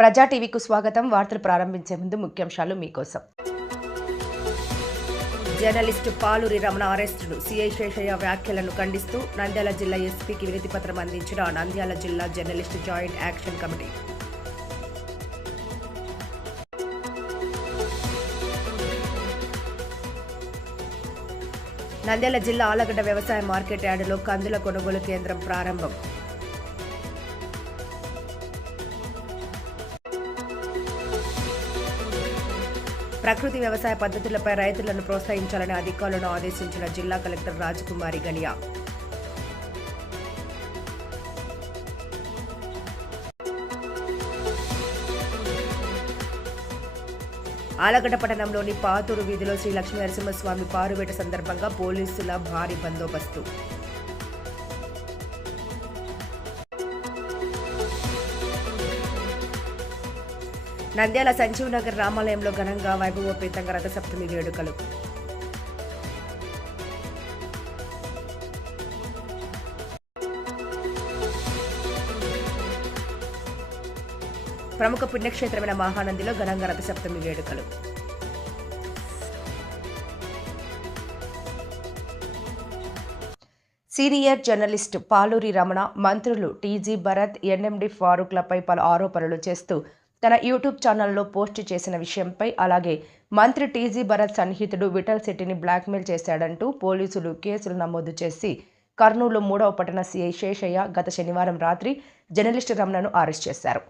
ప్రజా టీవీకు స్వాగతం. వార్తలు ప్రారంభించే ముందు ముఖ్యాంశాలు మీకోసం. జర్నలిస్టు పాలూరి రమణ అరెస్టును సీఐ శేషయ్య వ్యాఖ్యలను ఖండిస్తూ నంద్యాల జిల్లా ఎస్పీకి వినతి పత్రం అందించిన నంద్యాల జిల్లా journalist joint action committee. Nandyal జిల్లా ఆలగడ్డ వ్యవసాయ మార్కెట్ యార్డులో కందుల కొనుగోలు కేంద్రం ప్రారంభం. ప్రకృతి వ్యవసాయ పద్ధతులపై రైతులను ప్రోత్సహించాలని అధికారులను ఆదేశించిన జిల్లా కలెక్టర్ రాజకుమారి గనియా. ఆలగడ్డ పట్టణంలోని పాతూరు వీధిలో శ్రీ లక్ష్మీ నరసింహస్వామి పారువేట సందర్భంగా పోలీసుల భారీ బందోబస్తు. నంద్యాల సంజీవ్ నగర్ రామాలయంలో ఘనంగా వైభవోపేతంగా రథసప్తమి వేడుకలు. ప్రముఖ పుణ్యక్షేత్రమైన మహానందిలో ఘనంగా రథసప్తమి వేడుకలు. సీనియర్ జర్నలిస్టు పాలూరి రమణ మంత్రులు టీజీ భరత్, ఎన్ఎండి ఫారూక్లపై పలు ఆరోపణలు చేస్తూ తన యూట్యూబ్ ఛానల్లో పోస్ట్ చేసిన విషయంపై, అలాగే మంత్రి టీజీ భరత్ సన్నిహితుడు విఠల్ శెట్టిని బ్లాక్మెయిల్ చేశాడంటూ పోలీసులు కేసులు నమోదు చేసి కర్నూలు 3వ పట్టణ సీఐ శేషయ్య గత శనివారం రాత్రి జర్నలిస్టు రమణను అరెస్ట్ చేశారు.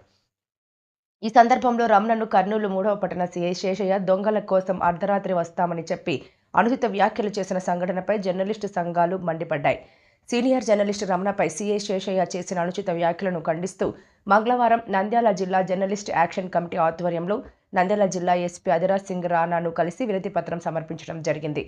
ఈ సందర్భంలో రమణను కర్నూలు 3వ పట్టణ సీఐ శేషయ్య దొంగల కోసం అర్ధరాత్రి వస్తామని చెప్పి అనుచిత వ్యాఖ్యలు చేసిన సంఘటనపై జర్నలిస్టు సంఘాలు మండిపడ్డాయి. సీనియర్ జర్నలిస్టు రమణపై సీఐ శేషయ్య చేసిన అనుచిత వ్యాఖ్యలను ఖండిస్తూ మంగళవారం నంద్యాల జిల్లా జర్నలిస్ట్ యాక్షన్ కమిటీ ఆధ్వర్యంలో నంద్యాల జిల్లా ఎస్పీ అదిరాజ్ సింగ్ రాణాను కలిసి వినతి పత్రం సమర్పించడం జరిగింది.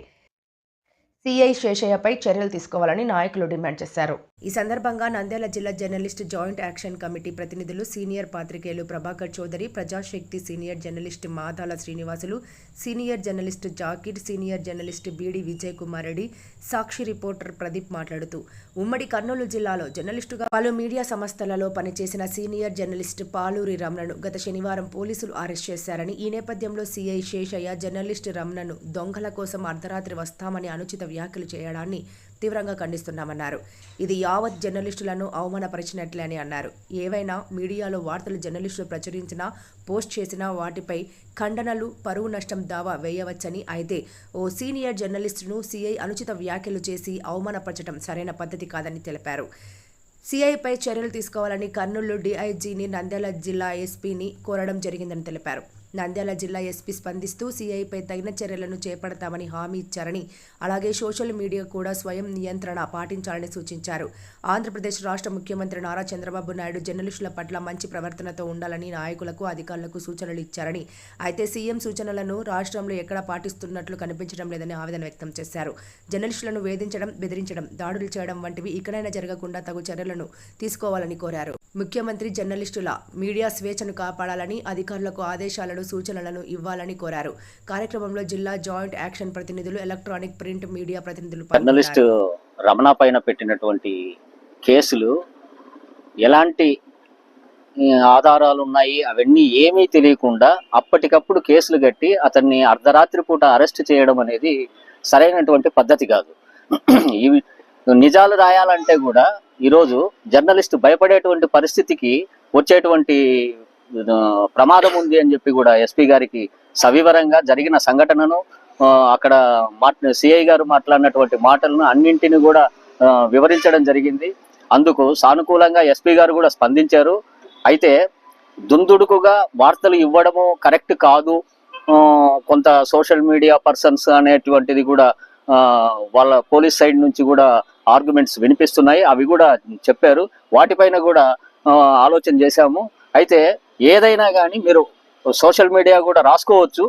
సీఐ శేషయ్యపై చర్యలు తీసుకోవాలని నాయకులు డిమాండ్ చేశారు. ఈ సందర్భంగా నంద్యాల జిల్లా జర్నలిస్ట్ జాయింట్ యాక్షన్ కమిటీ ప్రతినిధులు సీనియర్ పాత్రికేయులు Prabhakar Chowdary, Prajasakti senior journalist Madala Srinivasulu, senior journalist Zakir, senior journalist B D Vijay Kumar Reddy, Sakshi reporter Pradeep మాట్లాడుతూ ఉమ్మడి కర్నూలు జిల్లాలో జర్నలిస్టుగా పలు మీడియా సంస్థలలో పనిచేసిన సీనియర్ జర్నలిస్ట్ పాలూరి రమణను గత శనివారం పోలీసులు అరెస్ట్ చేశారని, ఈ నేపథ్యంలో సీఐ శేషయ్య జర్నలిస్ట్ రమణను దొంగల కోసం అర్ధరాత్రి వస్తామని అనుచిత వ్యాఖ్యలు చేయడాన్ని తీవ్రంగా ఖండిస్తున్నామన్నారు. ఇది యావత్ జర్నలిస్టులను అవమానపరిచినట్లే అని అన్నారు. ఏవైనా మీడియాలో వార్తలు జర్నలిస్టులు ప్రచురించినా, పోస్ట్ చేసినా వాటిపై ఖండనలు, పరువు నష్టం దావా వేయవచ్చని, అయితే ఓ సీనియర్ జర్నలిస్టును సీఐ అనుచిత వ్యాఖ్యలు చేసి అవమానపరచడం సరైన పద్ధతి కాదని తెలిపారు. సీఐపై చర్యలు తీసుకోవాలని కర్నూలు డీఐజీని, నంద్యాల జిల్లా ఎస్పీని కోరడం జరిగిందని తెలిపారు. నంద్యాల జిల్లా ఎస్పీ స్పందిస్తూ సీఐపై తగిన చర్యలను చేపడతామని హామీ ఇచ్చారని, అలాగే సోషల్ మీడియా కూడా స్వయం నియంత్రణ పాటించాలని సూచించారు. ఆంధ్రప్రదేశ్ రాష్ట్ర ముఖ్యమంత్రి నారా చంద్రబాబు నాయుడు జర్నలిస్టుల పట్ల మంచి ప్రవర్తనతో ఉండాలని నాయకులకు, అధికారులకు సూచనలు ఇచ్చారని, అయితే సీఎం సూచనలను రాష్ట్రంలో ఎక్కడా పాటిస్తున్నట్లు కనిపించడం లేదని ఆవేదన వ్యక్తం చేశారు. జర్నలిస్టులను వేధించడం, బెదిరించడం, దాడులు చేయడం వంటివి ఇకనైనా జరగకుండా తగు చర్యలను తీసుకోవాలని కోరారు. ముఖ్యమంత్రి జర్నలిస్టుల మీడియా స్వేచ్ఛను కాపాడాలని, అధికారులకు ఆదేశాలను, సూచనలను ఇవ్వాలని కోరారు. కార్యక్రమంలో జిల్లా జాయింట్ యాక్షన్ ప్రతినిధులు, ఎలక్ట్రానిక్, ప్రింట్ మీడియా ప్రతినిధులు జర్నలిస్టు రమణ పైన పెట్టినటువంటి కేసులు ఎలాంటి ఆధారాలు ఉన్నాయి అవన్నీ ఏమీ తెలియకుండా అప్పటికప్పుడు కేసులు కట్టి అతన్ని అర్ధరాత్రి పూట అరెస్ట్ చేయడం అనేది సరైనటువంటి పద్ధతి కాదు. ఇవి నిజాలు రాయాలంటే కూడా ఈరోజు జర్నలిస్టు భయపడేటువంటి పరిస్థితికి వచ్చేటువంటి ప్రమాదం ఉంది అని చెప్పి కూడా ఎస్పీ గారికి సవివరంగా జరిగిన సంఘటనను, అక్కడ సిఐ గారు మాట్లాడినటువంటి మాటలను అన్నింటిని కూడా వివరించడం జరిగింది. అందుకు సానుకూలంగా ఎస్పీ గారు కూడా స్పందించారు. అయితే దుందుడుకుగా వార్తలు ఇవ్వడము కరెక్ట్ కాదు, కొంత సోషల్ మీడియా పర్సన్స్ అనేటువంటిది కూడా వాళ్ళ పోలీస్ సైడ్ నుంచి కూడా ఆర్గ్యుమెంట్స్ వినిపిస్తున్నాయి. అవి కూడా చెప్పారు. వాటిపైన కూడా ఆలోచన చేశాము. అయితే ఏదైనా కానీ మీరు సోషల్ మీడియా కూడా రాసుకోవచ్చు,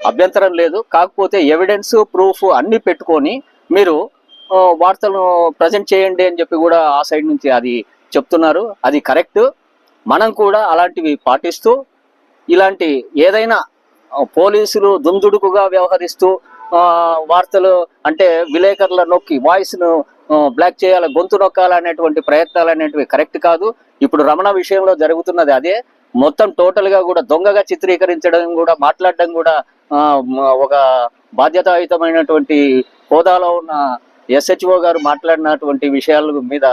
అభ్యంతరం లేదు. కాకపోతే ఎవిడెన్స్, ప్రూఫ్ అన్ని పెట్టుకొని మీరు వార్తలను ప్రజెంట్ చేయండి అని చెప్పి కూడా ఆ సైడ్ నుంచి అది చెప్తున్నారు. అది కరెక్ట్. మనం కూడా అలాంటివి పాటిస్తూ ఇలాంటి ఏదైనా పోలీసులు దుందుడుకుగా వ్యవహరిస్తూ వార్తలు అంటే విలేకరుల నొక్కి వాయిస్ను బ్లాక్ చేయాలి, గొంతు నొక్కాలనేటువంటి ప్రయత్నాలు అనేటివి కరెక్ట్ కాదు. ఇప్పుడు రమణ విషయంలో జరుగుతున్నది అదే. మొత్తం టోటల్ గా కూడా దొంగగా చిత్రీకరించడం కూడా, మాట్లాడడం కూడా ఒక బాధ్యతాయుతమైనటువంటి హోదాలో ఉన్న SHO గారు మాట్లాడినటువంటి విషయాల మీద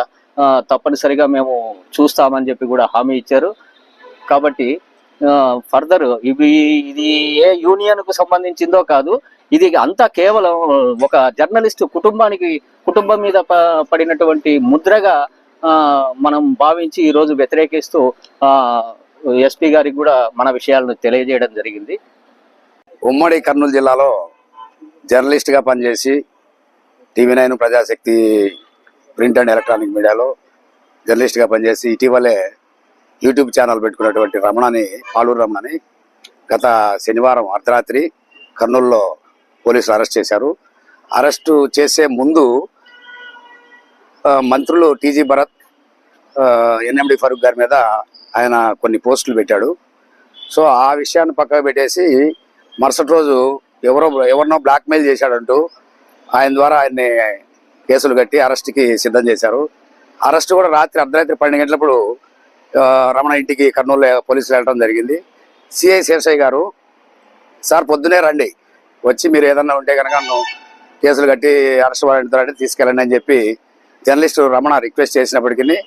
తప్పనిసరిగా మేము చూస్తామని చెప్పి కూడా హామీ ఇచ్చారు. కాబట్టి ఫర్దర్ ఇది ఏ యూనియన్ కు సంబంధించిందో కాదు, ఇది అంతా కేవలం ఒక జర్నలిస్ట్ కుటుంబం మీద పడినటువంటి ముద్రగా మనం భావించి ఈరోజు వ్యతిరేకిస్తూ SP గారికి కూడా మన విషయాలను తెలియజేయడం జరిగింది. ఉమ్మడి కర్నూలు జిల్లాలో జర్నలిస్ట్గా పనిచేసి TV9 Prajasakti print and electronic మీడియాలో జర్నలిస్ట్గా పనిచేసి ఇటీవలే యూట్యూబ్ ఛానల్ పెట్టుకున్నటువంటి పాలూరు రమణని గత శనివారం అర్ధరాత్రి కర్నూలులో పోలీసులు అరెస్ట్ చేశారు. అరెస్టు చేసే ముందు మంత్రులు TG భరత్, NMD ఫరూక్ గారి మీద ఆయన కొన్ని పోస్టులు పెట్టాడు. సో ఆ విషయాన్ని పక్కకు పెట్టేసి మరుసటి రోజు ఎవరినో బ్లాక్మెయిల్ చేశాడంటూ ఆయన ద్వారా ఆయన్ని కేసులు కట్టి అరెస్ట్కి సిద్ధం చేశారు. అరెస్ట్ కూడా అర్ధరాత్రి 12 గంటలప్పుడు రమణ ఇంటికి కర్నూలు పోలీసులు వెళ్ళడం జరిగింది. CI శేషయ్య గారు, సార్ పొద్దునే రండి, వచ్చి మీరు ఏదన్నా ఉంటే కనుక కేసులు కట్టి అరెస్ట్ వారెంట్ తీసుకెళ్ళండి అని చెప్పి జర్నలిస్ట్ రమణ రిక్వెస్ట్ చేసినప్పటికీ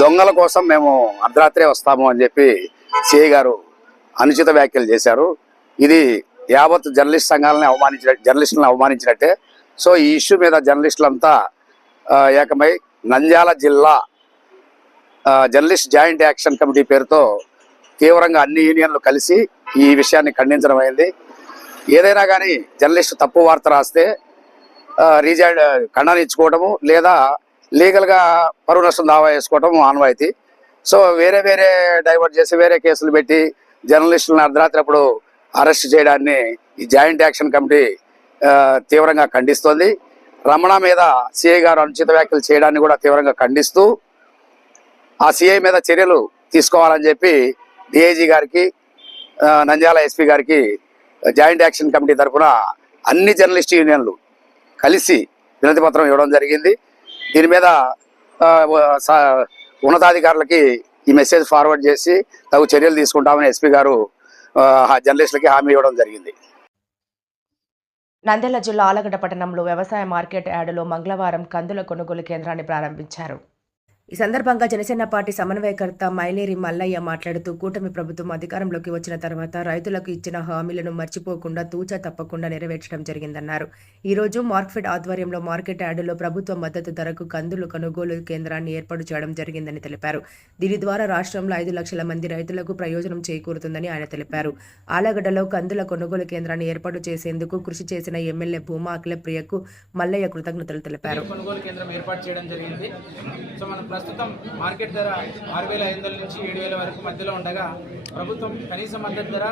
దొంగల కోసం మేము అర్ధరాత్రే వస్తాము అని చెప్పి CI గారు అనుచిత వ్యాఖ్యలు చేశారు. ఇది యావత్ జర్నలిస్టులను అవమానించినట్టే. సో ఈ ఇష్యూ మీద జర్నలిస్టులంతా ఏకమై నంద్యాల జిల్లా జర్నలిస్ట్ జాయింట్ యాక్షన్ కమిటీ పేరుతో తీవ్రంగా అన్ని యూనియన్లు కలిసి ఈ విషయాన్ని ఖండించడం అయింది. ఏదైనా కానీ జర్నలిస్ట్ తప్పు వార్త రాస్తే ఖండన ఇచ్చుకోవటము లేదా లీగల్గా పరువు నష్టం దావా వేసుకోవటం ఆనవాయితీ. సో వేరే డైవర్ట్ చేసి వేరే కేసులు పెట్టి జర్నలిస్టులను అర్ధరాత్రి అప్పుడు అరెస్ట్ చేయడాన్ని ఈ జాయింట్ యాక్షన్ కమిటీ తీవ్రంగా ఖండిస్తోంది. రమణ మీద CI గారు అనుచిత వ్యాఖ్యలు చేయడాన్ని కూడా తీవ్రంగా ఖండిస్తూ ఆ CI మీద చర్యలు తీసుకోవాలని చెప్పి DIG గారికి, నంద్యాల SP గారికి జాయింట్ యాక్షన్ కమిటీ తరఫున అన్ని జర్నలిస్ట్ యూనియన్లు కలిసి వినతి పత్రం ఇవ్వడం జరిగింది. దీని మీద ఉన్నతాధికారులకి ఈ మెసేజ్ ఫార్వర్డ్ చేసి తగు చర్యలు తీసుకుంటామని SP గారు జర్నలిస్టులకి హామీ ఇవ్వడం జరిగింది. నంద్యాల జిల్లా ఆలగడ్డ పట్టణంలో వ్యవసాయ మార్కెట్ యార్డులో మంగళవారం కందుల కొనుగోలు కేంద్రాన్ని ప్రారంభించారు. ఈ సందర్భంగా జనసేన పార్టీ సమన్వయకర్త మైలేరి మల్లయ్య మాట్లాడుతూ, కూటమి ప్రభుత్వం అధికారంలోకి వచ్చిన తర్వాత రైతులకు ఇచ్చిన హామీలను మర్చిపోకుండా తూచా తప్పకుండా నెరవేర్చడం జరిగిందన్నారు. ఈరోజు మార్క్ఫెడ్ ఆధ్వర్యంలో మార్కెట్ యార్డులో ప్రభుత్వ మద్దతు ధరకు కందులు కొనుగోలు కేంద్రాన్ని ఏర్పాటు చేయడం జరిగిందని తెలిపారు. దీని ద్వారా రాష్ట్రంలో 5 లక్షల మంది రైతులకు ప్రయోజనం చేకూరుతుందని ఆయన తెలిపారు. ఆలగడ్డలో కందుల కొనుగోలు కేంద్రాన్ని ఏర్పాటు చేసేందుకు కృషి చేసిన ఎమ్మెల్యే భూమా అఖిలప్రియకు మల్లయ్య కృతజ్ఞతలు తెలిపారు. ప్రస్తుతం మార్కెట్ ధర 6,500 నుంచి 7,000 వరకు మధ్యలో ఉండగా ప్రభుత్వం కనీస మద్దతు ధర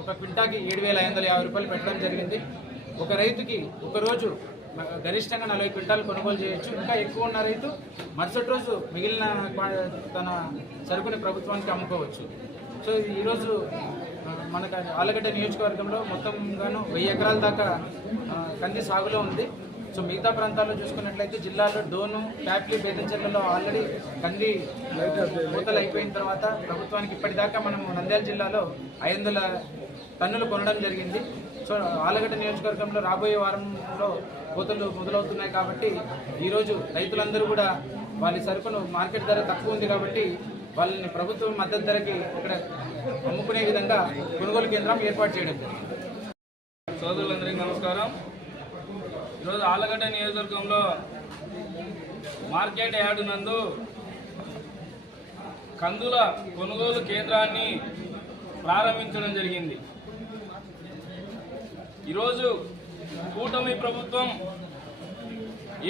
ఒక క్వింటాకి 7,550 రూపాయలు పెట్టడం జరిగింది. ఒక రైతుకి ఒకరోజు గరిష్టంగా 40 క్వింటాలు కొనుగోలు చేయొచ్చు. ఇంకా ఎక్కువ ఉన్న రైతు మరుసటి రోజు మిగిలిన తన సరుకుని ప్రభుత్వానికి అమ్ముకోవచ్చు. సో ఈరోజు మనకు ఆలగడ్డ నియోజకవర్గంలో మొత్తంగాను 1000 ఎకరాల దాకా కంది సాగులో ఉంది. సో మిగతా ప్రాంతాల్లో చూసుకున్నట్లయితే జిల్లాలో డోను, ట్యాప్లీ, బేతంచెర్లలో ఆల్రెడీ కంది మూతలు అయిపోయిన తర్వాత ప్రభుత్వానికి ఇప్పటిదాకా మనం నంద్యాల జిల్లాలో 500 టన్నులు కొనడం జరిగింది. సో ఆలగడ్డ నియోజకవర్గంలో రాబోయే వారంలో కోతలు మొదలవుతున్నాయి. కాబట్టి ఈరోజు రైతులందరూ కూడా వాళ్ళ సరుకును మార్కెట్ ధర తక్కువ ఉంది కాబట్టి వాళ్ళని ప్రభుత్వం మద్దతు ధరకి ఇక్కడ అమ్ముకునే విధంగా కొనుగోలు కేంద్రం ఏర్పాటు చేయడం. సోదరులందరికీ నమస్కారం. ఈరోజు ఆలగడ్డ నియోజకవర్గంలో మార్కెట్ యార్డు నందు కందుల కొనుగోలు కేంద్రాన్ని ప్రారంభించడం జరిగింది. ఈరోజు కూటమి ప్రభుత్వం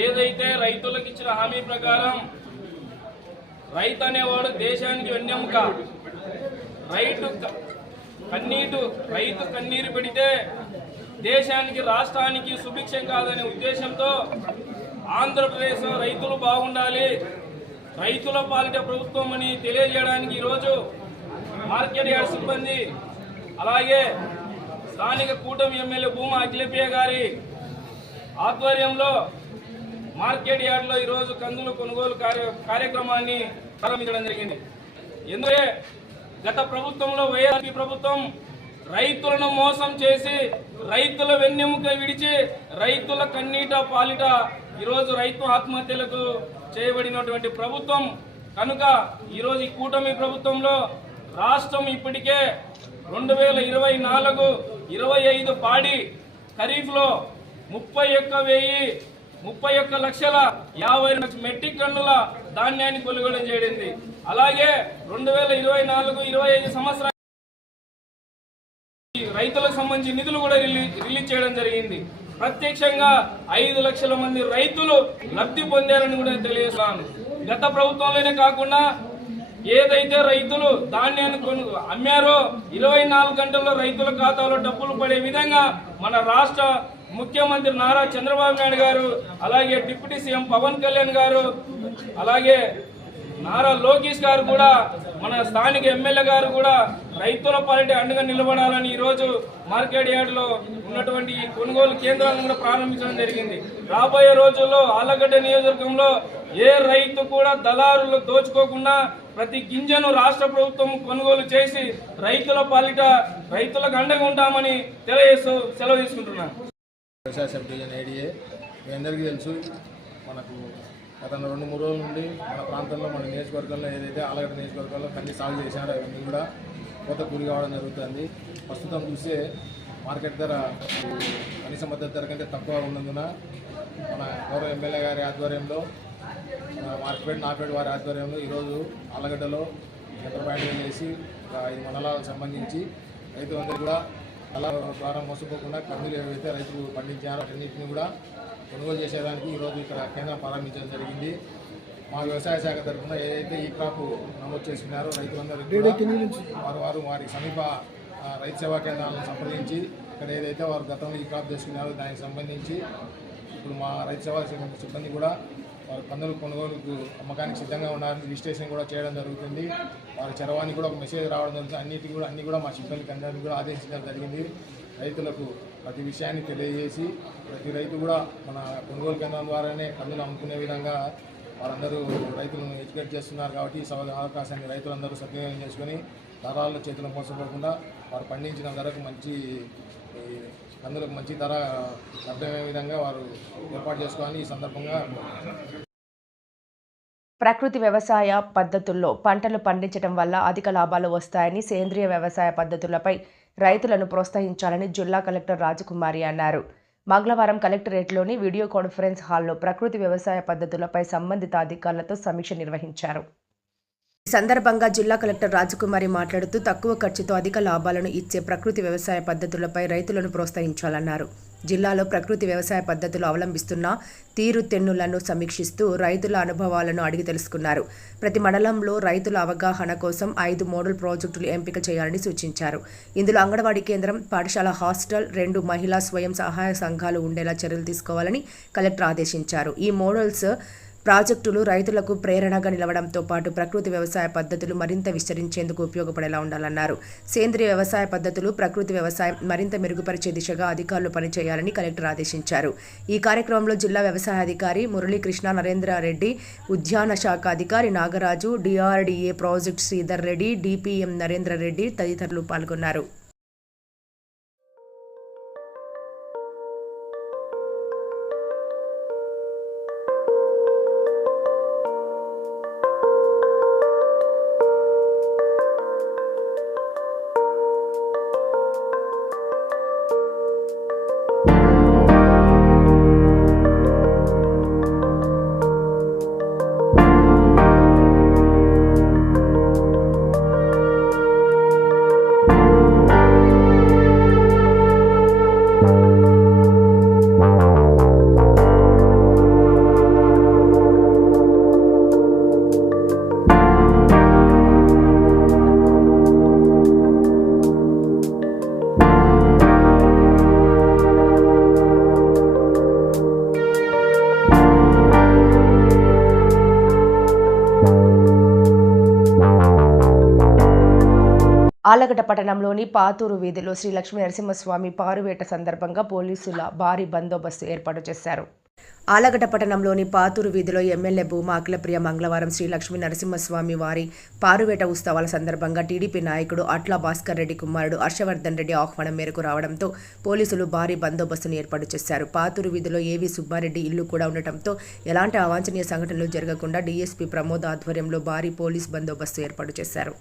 ఏదైతే రైతులకు ఇచ్చిన హామీ ప్రకారం రైతు అనేవాడు దేశానికి వెన్నెముక, రైతు కన్నీరు పెడితే దేశానికి, రాష్ట్రానికి సుభిక్షం కాదనే ఉద్దేశంతో ఆంధ్రప్రదేశ్ రైతులు బాగుండాలి, రైతుల పాలిట ప్రభుత్వం అని తెలియజేయడానికి ఈరోజు మార్కెట్ యార్డ్ సిబ్బంది అలాగే స్థానిక కూటమి ఎమ్మెల్యే భూమా అఖిలప్రియ గారి ఆధ్వర్యంలో మార్కెట్ యార్డ్లో ఈరోజు కందుల కొనుగోలు కార్యక్రమాన్ని ప్రారంభించడం జరిగింది. ఎందుకంటే గత ప్రభుత్వంలో వైఎస్ఆర్సీపీ ప్రభుత్వం రైతులను మోసం చేసి రైతుల వెన్నెముక విడిచి రైతుల కన్నీట పాలిట ఈరోజు రైతు ఆత్మహత్యలకు చేయబడినటువంటి ప్రభుత్వం కనుక ఈరోజు ఈ కూటమి ప్రభుత్వంలో రాష్ట్రం ఇప్పటికే 2024-25 పాడి ఖరీఫ్లో 31,50,50 మెట్రిక్ టన్నుల ధాన్యాన్ని కొనుగోలు చేయడింది. అలాగే 2024-25 సంవత్సరాలు రైతులకు సంబంధించి నిధులు కూడా రిలీజ్ చేయడం జరిగింది. ప్రత్యక్షంగా 5 లక్షల మంది రైతులు లబ్ధి పొందారని కూడా తెలియజేస్తున్నాను. గత ప్రభుత్వంలోనే కాకుండా ఏదైతే రైతులు ధాన్యాన్ని అమ్మారో 24 గంటల్లో రైతుల ఖాతాలో డబ్బులు పడే విధంగా మన రాష్ట్ర ముఖ్యమంత్రి నారా చంద్రబాబు నాయుడు గారు, అలాగే డిప్యూటీ సీఎం పవన్ కళ్యాణ్ గారు, అలాగే నారా లోకేష్ గారు కూడా, మన స్థానిక ఎమ్మెల్యే గారు కూడా రైతుల పాలిట అండగా నిలబడాలని ఈరోజు మార్కెట్ యార్డ్లో ఉన్నటువంటి కొనుగోలు కేంద్రాలను కూడా ప్రారంభించడం జరిగింది. రాబోయే రోజుల్లో ఆళ్లగడ్డ నియోజకవర్గంలో ఏ రైతు కూడా దళారులు దోచుకోకుండా ప్రతి గింజను రాష్ట్ర ప్రభుత్వం కొనుగోలు చేసి రైతుల పాలిట రైతులకు అండగా ఉంటామని తెలియజేస్తూ సెలవు తీసుకుంటున్నాను. వ్యవసాయ సబ్ డివిజన్ ఏడీఏ మీ అందరికీ తెలుసు, మనకు గత 2-3 రోజుల నుండి మన ప్రాంతంలో మన నియోజకవర్గంలో ఏదైతే ఆలగడ్డ నియోజకవర్గంలో కంది సాగు చేశారో అవన్నీ కూడా కోత కూలి కావడం జరుగుతుంది. ప్రస్తుతం చూస్తే మార్కెట్ ధర కనీస మద్దతు ధర కంటే తక్కువ ఉన్నందున మన గౌరవ ఎమ్మెల్యే గారి ఆధ్వర్యంలో, నాపేట వారి ఆధ్వర్యంలో ఈరోజు ఆలగడ్డలో యంత్ర బ్యాండింగ్ చేసి 5 మండలాలకు సంబంధించి రైతులందరూ కూడా అలా ద్వారా మోసపోకుండా కందులు ఏవైతే రైతులు పండించారో అన్నింటినీ కూడా కొనుగోలు చేసేదానికి ఈరోజు ఇక్కడ కేంద్రం ప్రారంభించడం జరిగింది. మా వ్యవసాయ శాఖ తరఫున ఏదైతే ఈ క్రాప్ నమోదు చేసుకున్నారో రైతులందరూ వారి సమీప రైతు సేవా కేంద్రాలను సంప్రదించి ఇక్కడ ఏదైతే వారు గతంలో ఈ క్రాప్ చేసుకున్నారో దానికి సంబంధించి ఇప్పుడు మా రైతు సేవా సిబ్బంది కూడా వారు కందులు కొనుగోలుకు అమ్మకానికి సిద్ధంగా ఉన్నారని రిజిస్ట్రేషన్ కూడా చేయడం జరుగుతుంది. వారి చరవాణి కూడా ఒక మెసేజ్ రావడం జరుగుతుంది. అన్నీ కూడా మా సిబ్బందికి అందరినీ కూడా ఆదేశించడం జరిగింది. రైతులకు ప్రతి విషయాన్ని తెలియజేసి ప్రతి రైతు కూడా మన కొనుగోలు కేంద్రం ద్వారానే కందులు అమ్ముకునే విధంగా వారందరూ రైతులను ఎడ్యుకేట్ చేస్తున్నారు. కాబట్టి ఈ అవకాశాన్ని రైతులందరూ సద్వినియోగం చేసుకొని దళారుల చేతులు మోసపోకుండా వారు పండించిన ధరకు కందులకు మంచి ధర లభ్యమయ్యే విధంగా వారు ఏర్పాటు చేసుకోవాలని ఈ సందర్భంగా ప్రకృతి వ్యవసాయ పద్ధతుల్లో పంటలు పండించడం వల్ల అధిక లాభాలు వస్తాయని, సేంద్రియ వ్యవసాయ పద్ధతులపై రైతులను ప్రోత్సహించాలని జిల్లా కలెక్టర్ రాజకుమారి అన్నారు. మంగళవారం కలెక్టరేట్లోని వీడియో కాన్ఫరెన్స్ హాల్లో ప్రకృతి వ్యవసాయ పద్ధతులపై సంబంధిత అధికారులతో సమీక్ష నిర్వహించారు. ఈ సందర్భంగా జిల్లా కలెక్టర్ రాజకుమారి మాట్లాడుతూ తక్కువ ఖర్చుతో అధిక లాభాలను ఇచ్చే ప్రకృతి వ్యవసాయ పద్ధతులపై రైతులను ప్రోత్సహించాలన్నారు. జిల్లాలో ప్రకృతి వ్యవసాయ పద్ధతులు అవలంబిస్తున్న తీరుతెన్నులను సమీక్షిస్తూ రైతుల అనుభవాలను అడిగి తెలుసుకున్నారు. ప్రతి మండలంలో రైతుల అవగాహన కోసం 5 మోడల్ ప్రాజెక్టులు ఎంపిక చేయాలని సూచించారు. ఇందులో అంగన్వాడీ కేంద్రం, పాఠశాల హాస్టల్, 2 మహిళా స్వయం సహాయ సంఘాలు ఉండేలా చర్యలు తీసుకోవాలని కలెక్టర్ ఆదేశించారు. ఈ మోడల్స్ ప్రాజెక్టులు రైతులకు ప్రేరణగా నిలవడంతో పాటు ప్రకృతి వ్యవసాయ పద్ధతులు మరింత విస్తరించేందుకు ఉపయోగపడేలా ఉండాలన్నారు. సేంద్రియ వ్యవసాయ పద్ధతులు ప్రకృతి వ్యవసాయం మరింత మెరుగుపరిచే దిశగా అధికారులు పనిచేయాలని కలెక్టర్ ఆదేశించారు. ఈ కార్యక్రమంలో జిల్లా వ్యవసాయ అధికారి మురళీకృష్ణ నరేంద్రారెడ్డి, ఉద్యాన శాఖ అధికారి Nagaraju, DRDA project Sridhar Reddy, DPM Narendra Reddy తదితరులు పాల్గొన్నారు. ఆళ్లగడ్డ పట్టణంలోని పాతూరు వీధిలో శ్రీ లక్ష్మీ నరసింహస్వామి పారువేట సందర్భంగా పోలీసుల భారీ బందోబస్తు ఏర్పాటు చేశారు. ఆలగడ్డ పట్టణంలోని పాతూరు వీధిలో ఎమ్మెల్యే భూమా అఖిలప్రియ మంగళవారం శ్రీ లక్ష్మీ నరసింహస్వామి వారి పారువేట ఉత్సవాల సందర్భంగా టీడీపీ నాయకుడు అట్ల భాస్కర్ రెడ్డి కుమారుడు హర్షవర్ధన్ రెడ్డి ఆహ్వానం మేరకు రావడంతో పోలీసులు భారీ బందోబస్తును ఏర్పాటు చేశారు. పాతూరు వీధిలో ఏవి సుబ్బారెడ్డి ఇల్లు కూడా ఉండటంతో ఎలాంటి అవాంఛనీయ సంఘటనలు జరగకుండా డీఎస్పీ ప్రమోద్ ఆధ్వర్యంలో భారీ పోలీస్ బందోబస్తు ఏర్పాటు చేశారు.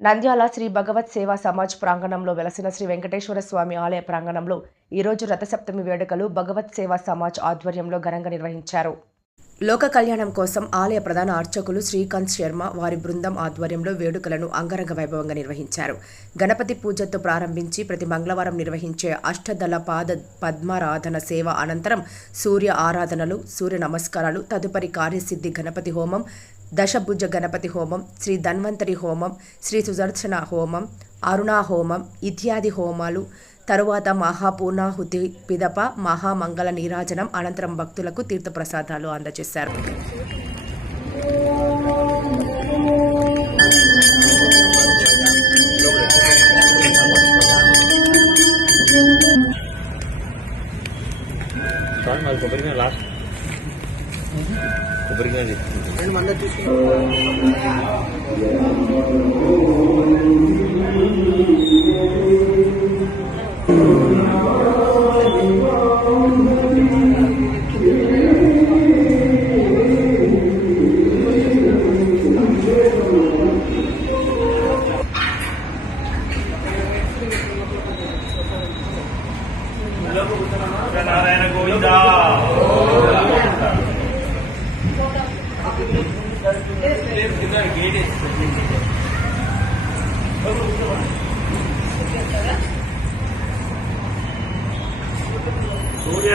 నంద్యాల శ్రీ భగవత్ సేవా సమాజ్ ప్రాంగణంలో వెలసిన శ్రీ వెంకటేశ్వర స్వామి ఆలయ ప్రాంగణంలో ఈరోజు రథసప్తమి వేడుకలు భగవత్ సేవా సమాజ్ ఆధ్వర్యంలో ఘనంగా నిర్వహించారు. లోక కళ్యాణం కోసం ఆలయ ప్రధాన అర్చకులు శ్రీకాంత్ శర్మ వారి బృందం ఆధ్వర్యంలో వేడుకలను అంగరంగ వైభవంగా నిర్వహించారు. గణపతి పూజతో ప్రారంభించి ప్రతి మంగళవారం నిర్వహించే అష్టదళ పాద పద్మారాధన సేవ అనంతరం సూర్య ఆరాధనలు, సూర్య నమస్కారాలు, తదుపరి కార్యసిద్ధి గణపతి హోమం, దశభుజ గణపతి హోమం, శ్రీ ధన్వంతరి హోమం, శ్రీ సుదర్శన హోమం, అరుణా హోమం ఇత్యాది హోమాలు, తరువాత మహాపూర్ణాహుతి పిదప మహామంగళ నీరాజనం అనంతరం భక్తులకు తీర్థప్రసాదాలు అందజేశారు.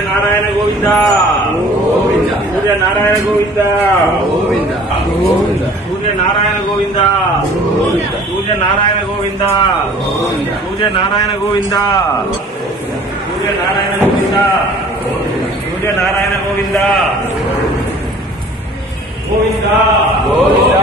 నారాయణ గోవింద సూర్య నారాయణ గోవింద సూర్య నారాయణ గోవింద సూర్య నారాయణ గోవింద సూర్య నారాయణ గోవింద సూర్య నారాయణ గోవింద సూర్య నారాయణ గోవింద సూర్య నారాయణ గోవింద గోవింద గోవింద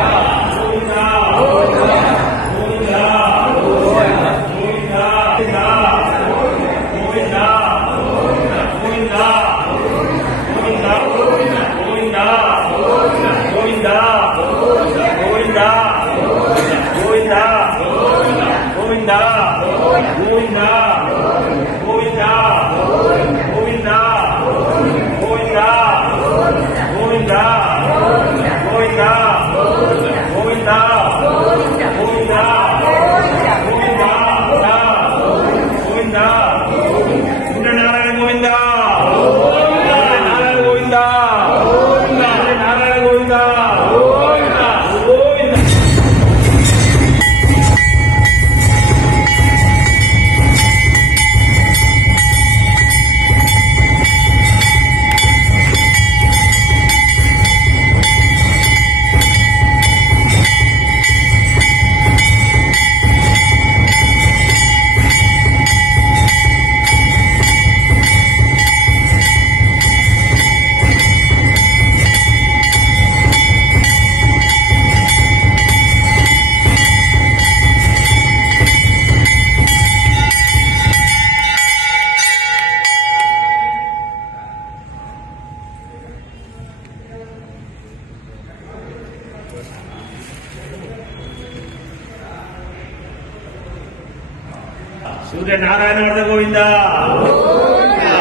సూర్య నారాయణ వర్ధ గోవింద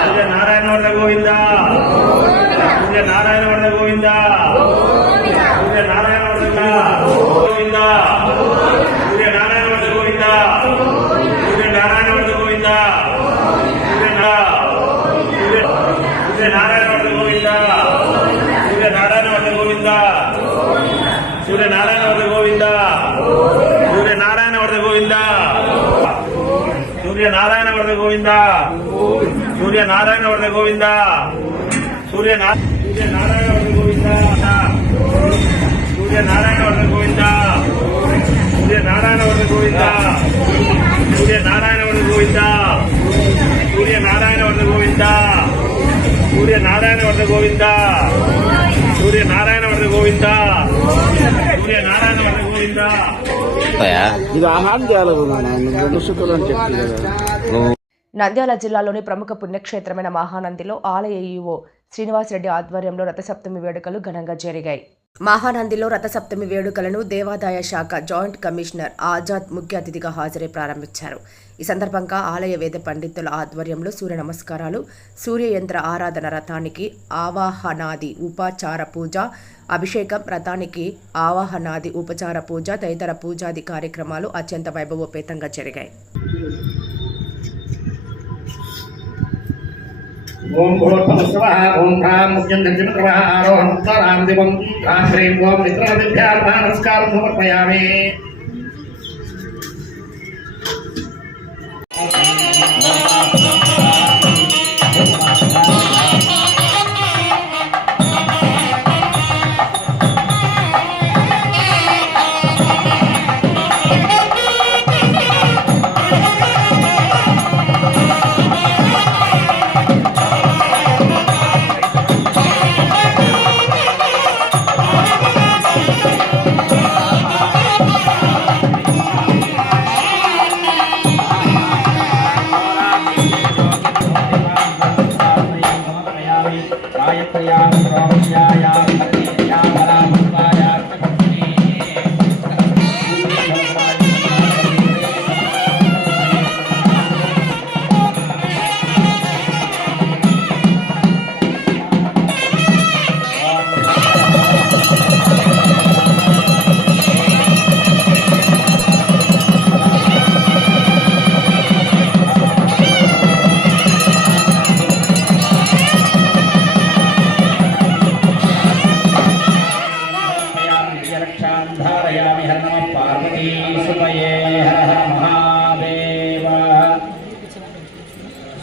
సూర్య నారాయణ వర్ధ గోవింద సూర్య నారాయణ వర్ధ గోవింద సూర్య నారాయణ వర్ధ గోవింద సూర్య నారాయణ వర్ధ గోవింద సూర్య నారాయణ వర్ధ గోవింద సూర్య నారాయణ వర్ధ గోవింద సూర్య నారాయణ వర్ధ గోవింద సూర్య నారాయణ వర్ధ గోవింద సూర్య నారాయణ వర్ధ గోవింద సూర్య నారాయణ వర్ధ గోవింద సూర్య నారాయణ వర్ధ గోవింద సూర్యనారాయణ వర్ధ గోవింద సూర్యనారాయణ వర్ధ గోవింద సూర్యనారాయణ వర్ధ గోవింద సూర్యనారాయణ వర్ధ గోవింద సూర్యనారాయణ వర్ధ గోవింద సూర్యనారాయణ వర్ధ గోవింద సూర్యనారాయణ వర్ధ గోవింద సూర్యనారాయణ వర్ధ గోవింద. ఇది ఆహారం చేయాలి రెండు శుక్రులు అని చెప్తుంది కదా. నంద్యాల జిల్లాలోని ప్రముఖ పుణ్యక్షేత్రమైన మహానందిలో ఆలయ ఈవో శ్రీనివాసరెడ్డి ఆధ్వర్యంలో రథసప్తమి వేడుకలు ఘనంగా జరిగాయి. మహానందిలో రథసప్తమి వేడుకలను దేవాదాయ శాఖ జాయింట్ కమిషనర్ ఆజాద్ ముఖ్య అతిథిగా హాజరై ప్రారంభించారు. ఈ సందర్భంగా ఆలయ వేద పండితుల ఆధ్వర్యంలో సూర్య నమస్కారాలు, సూర్యయంత్ర ఆరాధన, రథానికి ఆవాహనాది ఉపచార పూజ, అభిషేకం, రథానికి ఆవాహనాది ఉపచార పూజ తదితర పూజాది కార్యక్రమాలు అత్యంత వైభవోపేతంగా జరిగాయి. ఓం భూర్భువస్సువః ఓం హ్రాం ముఖ్యంధ్రజిమృతవః ఆరోహణోత్తరాం దివం హ్రాం హ్రీం ఓం మిత్రమదిభ్యాం నమస్కారం సమర్పయామి.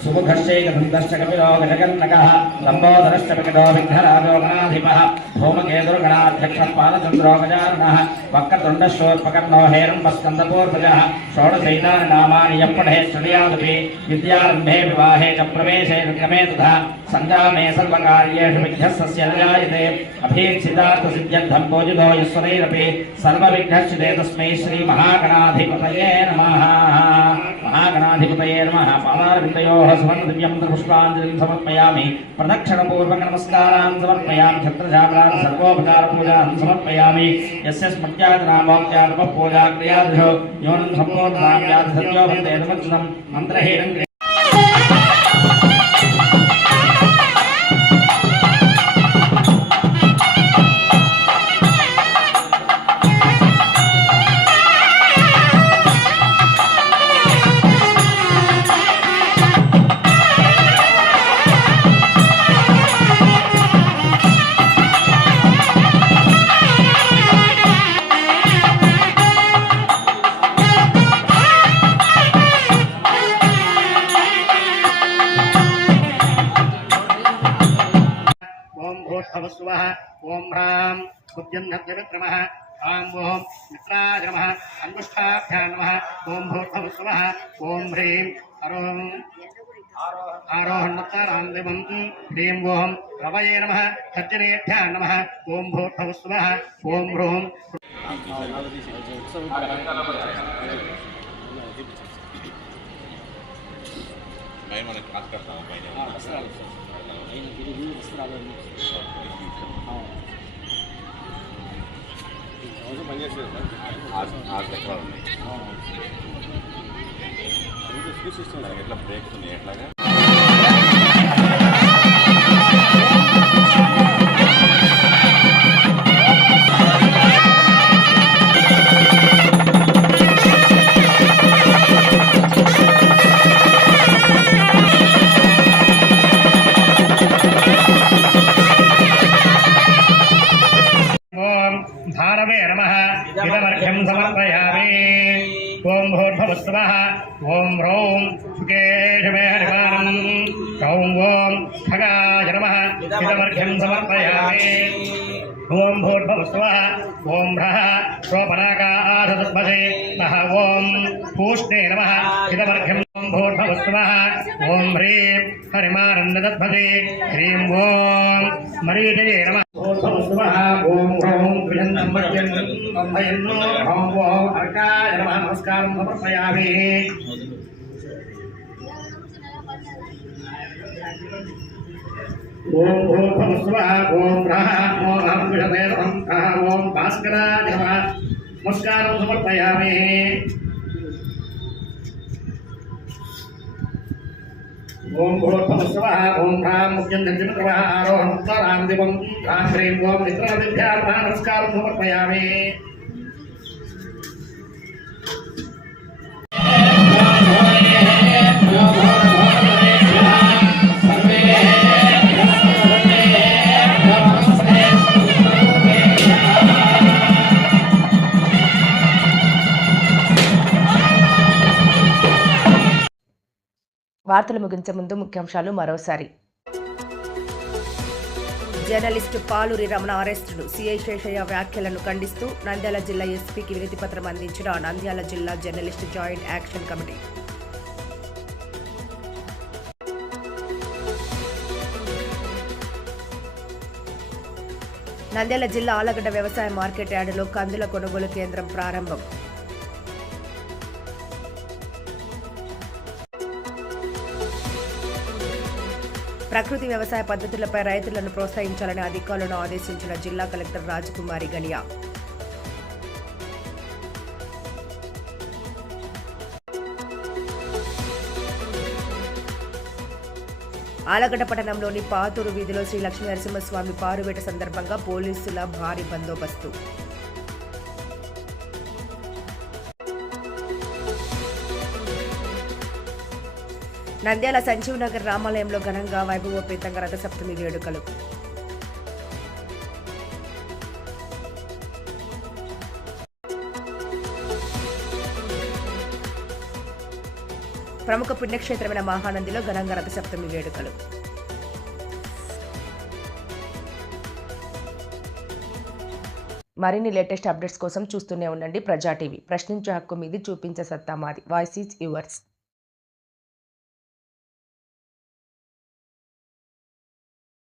सुमुखश्चैकन्दश्चकपिलो गजकर्णकः लम्बोदरश्चकपिलो विघ्नराजो गणाधिपः धूमकेतुर्गणाध्यक्षः पादचन्द्रो गजाननः वक्रतुण्डशोत्पकर्णो हेरम्बस्कन्दपूर्वजः षोडशैतानि नामानि यः पठेत् श्रुणुयादपि विद्यारम्भे विवाहे च प्रवेशे क्रमे तथा सङ्ग्रामे सर्वकार्येषु विघ्नस्य न जायते अभीप्सितार्थसिद्ध्यर्थं पूजितो यस्वरैरपि सर्वविघ्नश्चिते तस्मै श्रीमहागणाधिपतये नमः. महागणाधिपतये नमः. पादारविन्दयोः सुवर्णदिव्यं पुष्पाञ्जलिं समर्पयामि. प्रदक्षिणपूर्वक नमस्कारान् समर्पयामि. छत्रछात्रान् सर्वोपचारपूजान् समर्पयामि. यस्य स्मृत्यादिनामोक्त्यादिपूजा क्रियादिषु न्यूनं सम्पूर्णां सत्यो वन्दे तमच्युतं मन्त्रहीनं. ओम राम कुद्यन्नद्यविक्रमः आं ओं मित्राय नमः अन्मुष्ठाभ्यां नमः ओं भूर्भुवस्सुवः ओं ह्रीं आरोहणोत्तरां दिवं ह्रीं ओं रवये नमः तर्जनेभ्यां नमः ओं भूर्भुवस्सुवः ओं ह्रूं ఎట్లా బ్రేక్స్ ఉన్నాయి ఎట్లాగా భారవే నమః ఇదమర్ఘ్యం సమర్పయామి ఓం భూర్భువస్సువః ఓం హ్రౌం సుకేశమే హరివారం హ్రౌం ఓం ఖగాయ నమః ఇదమర్ఘ్యం సమర్పయామి ఓం భూర్భువస్సువః ఓం హ్రః శోభనాకాశద్భసే నః ఓం పూష్ణే నమః ఇదమర్ఘ్యం భూర్భువస్సువః ఓం హ్రీం హరిమానందద్భసే హ్రీం ఓం మరీచయే నమః భూర్భువస్సువః ఓం హ్రౌం ఓం అర్కాయ నమః నమస్కారం సమర్పయామి ఓం భూర్భువస్సువః ఓం హ్రః ఓం భాస్కరాయ నమః నమస్కారం సమర్పయామి ఓం భూర్భువస్సువః ఓం హ్రాం ముఖ్యం దంజనప్రవః ఆరోహణం రాం దివం రాం హ్రీం ఓం నిద్రావిద్యాం నమస్కారం సమర్పయామి వార్తలు ముగించే ముందు ముఖ్యాంశాలు మరోసారి. జర్నలిస్టు పాలూరి రమణ అరెస్టును సీఐ శేషయ్య వ్యాఖ్యలను ఖండిస్తూ నంద్యాల జిల్లా ఎస్పీకి వినతిపత్రం అందించిన నంద్యాల జిల్లా journalist joint action committee. Nandyal జిల్లా ఆలగడ్డ వ్యవసాయ మార్కెట్ యార్డులో కందుల కొనుగోలు కేంద్రం ప్రారంభం. ప్రకృతి వ్యవసాయ పద్ధతులపై రైతులను ప్రోత్సహించాలని అధికారులను ఆదేశించిన జిల్లా కలెక్టర్ రాజకుమారి గనియా. ఆలగడ్డ పట్టణంలోని పాతూరు వీధిలో శ్రీ లక్ష్మీ నరసింహస్వామి పారువేట సందర్భంగా పోలీసుల భారీ బందోబస్తు. నంద్యాల సంజీవ్ నగర్ రామాలయంలో ఘనంగా వైభవోపేతంగా రథసప్తమి వేడుకలు. ప్రముఖ పుణ్యక్షేత్రమైన మహానందిలో ఘనంగా రథసప్తమి వేడుకలు. మరిన్ని లేటెస్ట్ అప్డేట్స్ కోసం చూస్తూనే ఉండండి ప్రజా టీవీ. ప్రశ్నించే హక్కు మీది, చూపించే సత్తా మాది. Voice is yours.